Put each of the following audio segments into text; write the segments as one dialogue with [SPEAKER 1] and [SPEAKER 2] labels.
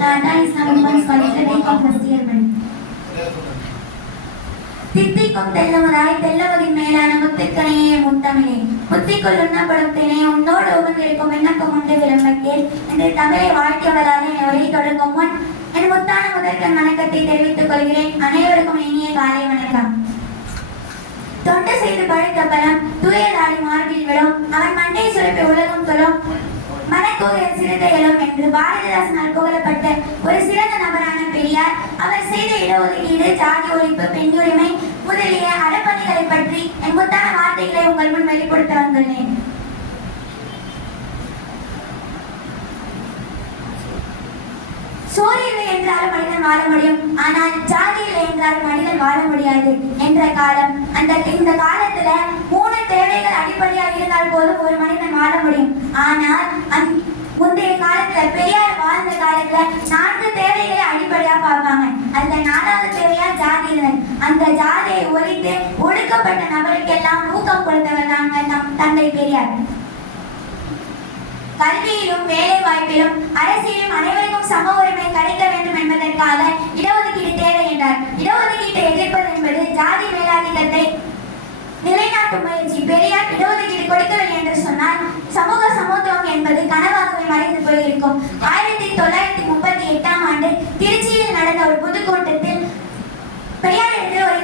[SPEAKER 1] நான் தான் Islamic women's காலேஜில் பிகாம் ஃபர்ஸ்ட் இயர் பண்ணேன் தித்திக்கும் தெல்லவராய் தெல்லவரின் மேலான முத்துக்கணையே முத்தமிழே முத்திக்குள் உண்ணப்படுத்தேனே உன்னோடு உகந்திருக்கும் விண்ணப்பம் உண்டு விளம்பத்தேன் என்று தமிழை வாழ்த்தி என் உரையை தொடங்கும் முன் என் முத்தான முதற்கண் வணக்கத்தை தெரிவித்துக் கொள்கிறேன். அனைவருக்கும் இனிய காலை வணக்கம். தொண்டு செய்து பழுத்த பலம் தூயதாடி மார்பில் விடும் அவன் மண்டை சுரப்பி மனக்கோவில் சிறுத்தைகளும் என்று பாரதிதாசனால் புகழப்பட்ட ஒரு சிறந்த நபரான பெரியார் அவர் செய்த இடஒதுக்கீடு ஜாதி ஒழிப்பு பெண்ணுரிமை முதலிய அறப்பணிகளை பற்றி என் முத்தான வார்த்தைகளை உங்கள் முன் வெளிப்படுத்த வந்துள்ளேன். சோறு இல்லை மனிதன் வாழ முடியும். ஆனால் ஜாதி இல்லை என்றாலும் மனிதன் வாழ முடியாது என்ற காலம். அந்த இந்த காலத்துல மூணு தேவைகள் அடிப்படையாக இருந்தால் போதும் ஒரு மனிதன் வாழ முடியும். ஆனால் அந்த முந்தைய காலத்துல பெரியார் வாழ்ந்த காலத்துல நான்கு தேவைகளை அடிப்படையா பார்ப்பாங்க. அதுல நாலாவது தேவையா ஜாதி அந்த ஜாதியை ஒழித்து ஒடுக்கப்பட்ட நபருக்கெல்லாம் ஊக்கம் கொடுத்தவர் தாங்க நம் தந்தை பெரியார். கல்வியிலும் வேலை வாய்ப்பிலும் அரசியலும் அனைவருக்கும் சம உரிமை கிடைக்க வேண்டும் என்பதற்காக இடஒதுக்கீடு தேவை என்றார். இடஒதுக்கீட்டை எதிர்ப்பது என்பது ஜாதி மேலாதிக்கத்தை நிலைநாட்டும் முயற்சி. பெரியார் இடஒதுக்கீடு கொடுக்கவில்லை என்று சொன்னார்.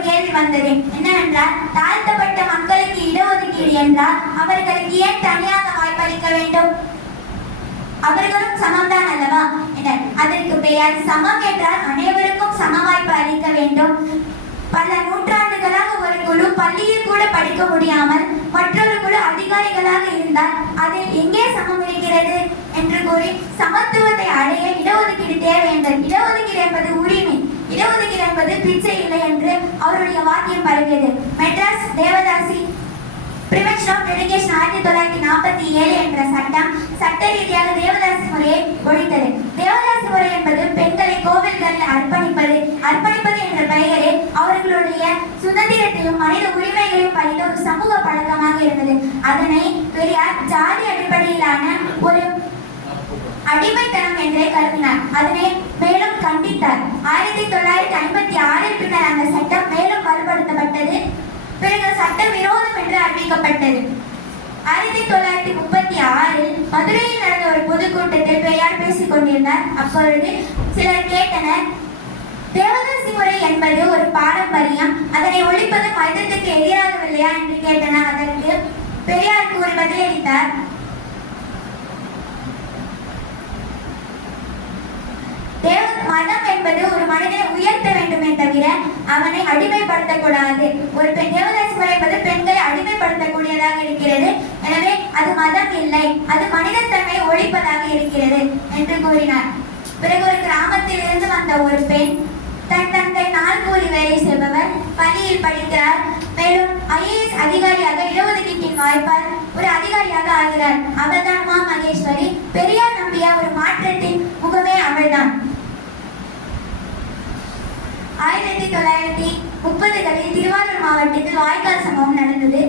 [SPEAKER 1] கேள்வி வந்தது. என்னவென்றால் தாழ்த்தப்பட்ட மக்களுக்கு இடஒதுக்கீடு என்றால் அவர்களுக்கு ஏன் தனியாக வாய்ப்பளிக்க வேண்டும்? அவர்களும் சமம்தான் அல்லவா? என அதற்கு பெயர் சமம் என்றால் அனைவருக்கும் சம வாய்ப்பு அளிக்க வேண்டும். பல நூற்றாண்டுகளாக ஒரு குழு பள்ளியில் கூட படிக்க முடியாமல் மற்றொரு குழு அதிகாரிகளாக இருந்தால் அதில் எங்கே சமம் இருக்கிறது? என்று கூறி சமத்துவத்தை அடைய இடஒதுக்கீடு தேவை என்றார் இடஒதுக்கீடு என்பது உரிமை. இடஒதுக்கீடு என்பது பிச்சை இல்லை என்று அவருடைய வாக்கியம் பரவியது Madras devadasi prevention of dedication ஆயிரத்தி தொள்ளாயிரத்தி நாற்பத்தி ஏழு என்ற சட்டம் சட்ட ரீதியாக தேவதாசி முறையை ஒழித்தது. தேவதாசி முறை என்பது பெண்களை கோவில்களில் அர்ப்பணிப்பது அர்ப்பணிப்பது என்ற பெயரில் அவர்களுடைய சுதந்திரத்தையும் மனித உரிமைகளையும் பறித்த ஒரு சமூக பழக்கமாக இருந்தது. அதனை பெரியார் ஜாதி அடிப்படையிலான ஒரு அடிமைத்தனம் என்றே கருதினார். அதனை மேலும் கண் ஆயிரத்தி தொள்ளாயிரத்தி ஐம்பத்தி ஆறில் பின்னர் அந்த சட்டம் மேலும் வலுப்படுத்தப்பட்டது பிறகு சட்ட விரோதம் என்று அறிவிக்கப்பட்டது ஆயிரத்தி தொள்ளாயிரத்தி முப்பத்தி ஆறில் மதுரையில் நடந்த ஒரு பொதுக்கூட்டத்தில் பெரியார் கூறினார் அப்பொழுது சிலர் கேட்டனர் தேவதாசி முறை என்பது ஒரு பாரம்பரியம். அதனை ஒழிப்பது மனிதத்துக்கு எதிராகவில்லையா? என்று கேட்டனர். அதற்கு பெரியார் கூறி பதிலளித்தார் தேவ மதம் என்பது ஒரு மனிதனை உயர்த்த வேண்டுமே தவிர அவனை அடிமைப்படுத்தக்கூடாது. ஒரு பெண் தேவதாசி முறை என்பது பெண்களை அடிமைப்படுத்தக்கூடியதாக இருக்கிறது. எனவே அது மதம் இல்லை. அது மனித ஒழிப்பதாக இருக்கிறது என்று கூறினார். பிறகு ஒரு கிராமத்தில் இருந்து வந்த ஒரு பெண் தன் தந்தை நாள் கூலி வேலை செய்பவர் பள்ளியில் படிக்கிறார். மேலும் ஐஏஎஸ் அதிகாரியாக இடஒதுக்கீட்டின் வாய்ப்பால் ஒரு அதிகாரியாக ஆகிறார். அவள்தான் மா. மகேஸ்வரி. பெரியார் நம்பிய ஒரு மாற்றத்தின் முகமே அவள்தான். ஆயிரத்தி தொள்ளாயிரத்தி முப்பதுகளில் திருவாரூர் மாவட்டத்தில் வாய்க்கால் சம்பவம் நடந்தது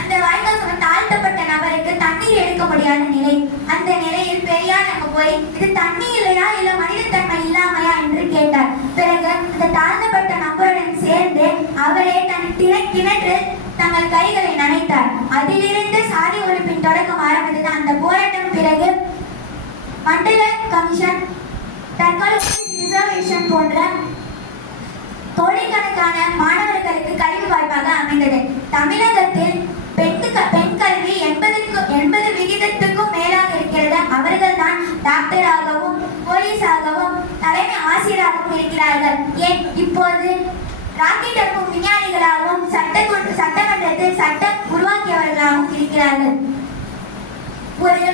[SPEAKER 1] அந்த வாய்க்கால் சம்பவம் தாழ்த்தப்பட்ட நபருக்கு தண்ணீர் எடுக்க முடியாத நிலை அந்த நிலையில் பெரியார் அங்கு போய் இது தண்ணி இல்லையா? இல்ல மனிதத்தன்மை இல்லாமையா என்று கேட்டார். பிறகு அந்த தாழ்ந்தப்பட்ட நபருடன் சேர்ந்து அவரே தன் திணை கிணற்றில் தங்கள் கைகளை நனைத்தார். அதிலிருந்து சாதி ஒழிப்பின் தொடக்கம் ஆரம்பித்தது. அந்த போராட்டம் பிறகு மண்டல கமிஷன் தற்கால ரிசர்வேஷன் போன்ற கோடிக்கணக்கான மாணவ தலைமை ஆசிரியராகவும் இருக்கிறார்கள் ஏன்? இப்போது ராக்கெட் அனுப்பும் விஞ்ஞானிகளாகவும் சட்ட சட்டமன்றத்தில் சட்டம் உருவாக்கியவர்களாகவும் இருக்கிறார்கள். ஒரு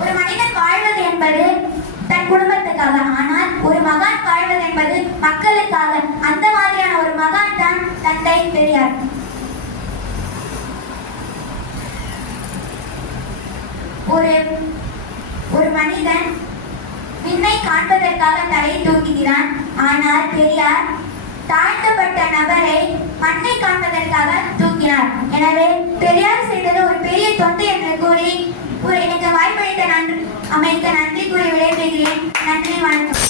[SPEAKER 1] ஒரு மனிதன் வாழ்வது என்பது தன் குடும்பத்துக்காக. ஆனால் ஒரு மகான் வாழ்வது என்பது மக்களுக்காக. அந்த மாதிரியான ஒரு மகான் தான் தந்தை பெரியார். ஒரு ஒரு மனிதன் காண்பதற்காக தலையை தூக்குகிறான். ஆனால் பெரியார் தாழ்த்தப்பட்ட நபரை மண்ணை காண்பதற்காக தூக்கினார். எனவே பெரியார் செய்தது ஒரு பெரிய தொண்டு என்று கூறி எனக்கு வாய்ப்பளித்த நன்றி அமைக்க நன்றி கூறி விடைபெறுகிறேன். நன்றி வணக்கம்.